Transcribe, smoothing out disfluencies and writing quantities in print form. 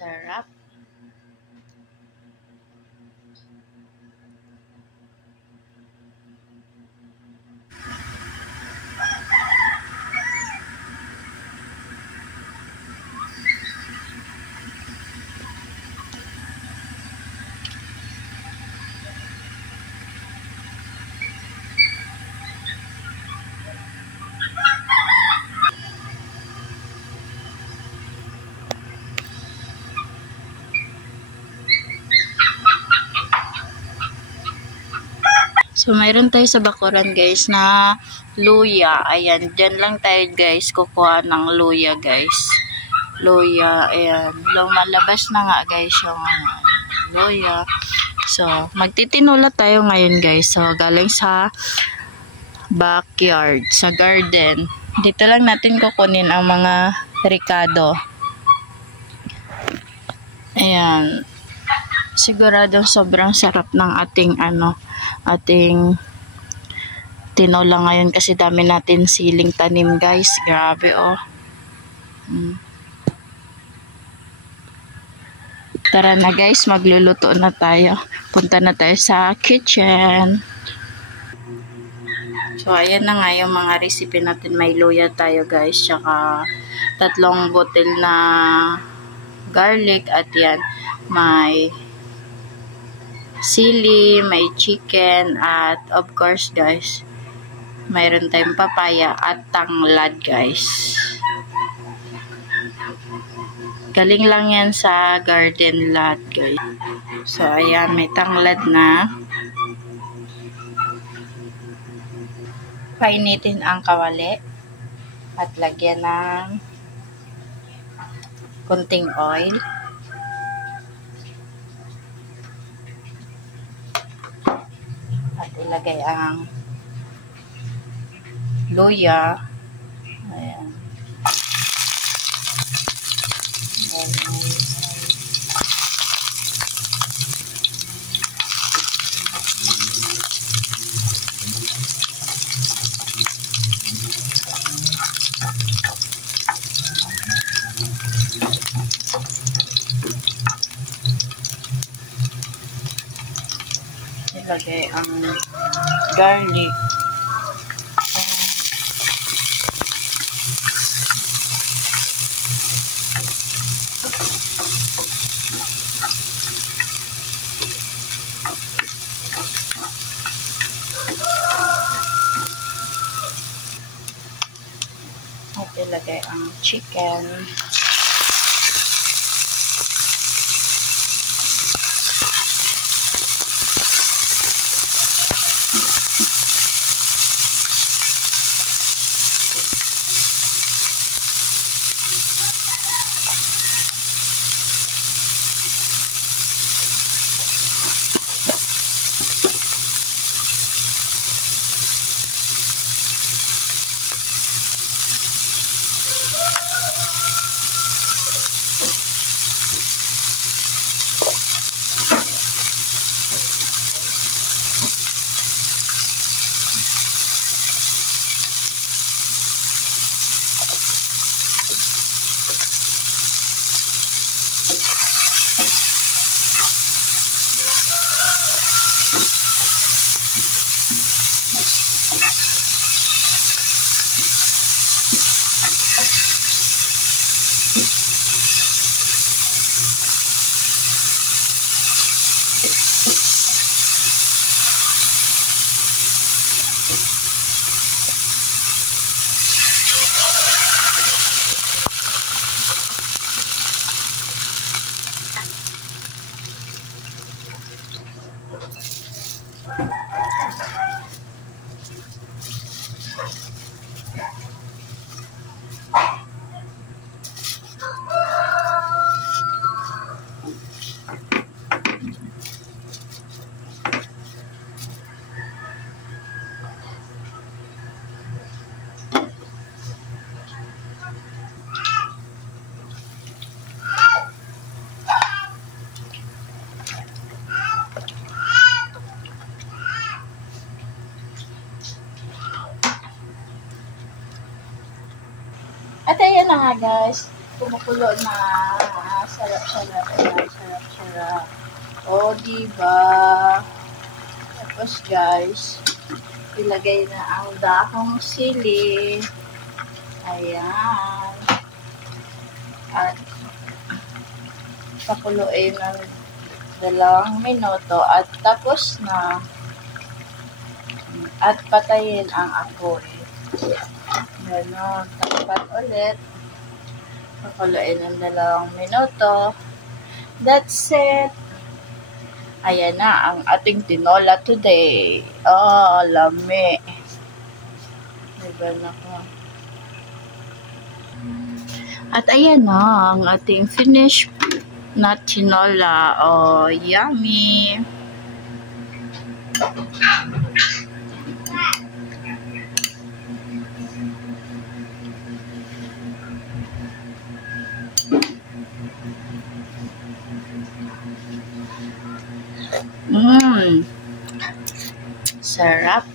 Sarap. So, mayroon tayo sa bakuran guys na luya. Ayan, dyan lang tayo guys kukuha ng luya guys. Luya, ayan. Lumalabas na nga guys yung luya. So, magtitinula tayo ngayon guys. So, galing sa backyard, sa garden. Dito lang natin kukunin ang mga ricado. Ayan. Siguradong sobrang sarap ng ating tinola ngayon kasi dami natin siling tanim guys. Grabe oh. Tara na guys, magluluto na tayo. Punta na tayo sa kitchen. So ayan na nga yung mga recipe natin. May luya tayo guys, tsaka 3 botel na garlic, at yan may sili, may chicken, at of course guys mayroon tayong papaya at tanglad guys. Galing lang yan sa garden lot guys. So ayan, may tanglad na. Painitin ang kawali at lagyan ng konting oil. At ilagay ang luya. Ayan. Ilagay ang garlic. At ilagay ang chicken. At ayan na nga guys, kumukulo na Sarap-sarap. Ayan, sarap-sarap. O, diba? Tapos, guys, ilagay na ang dahong sili. Ayan. At pakuluin ng 2 minuto at tapos na. At patayin ang apoy. Ganon. Tapat ulit. Pakuluin ng 2 minuto. That's it. Ayan na ang ating tinola today. Oh, lami. Diba na ko? At ayan na ang ating finished na tinola. Oh, yummy. Sarap.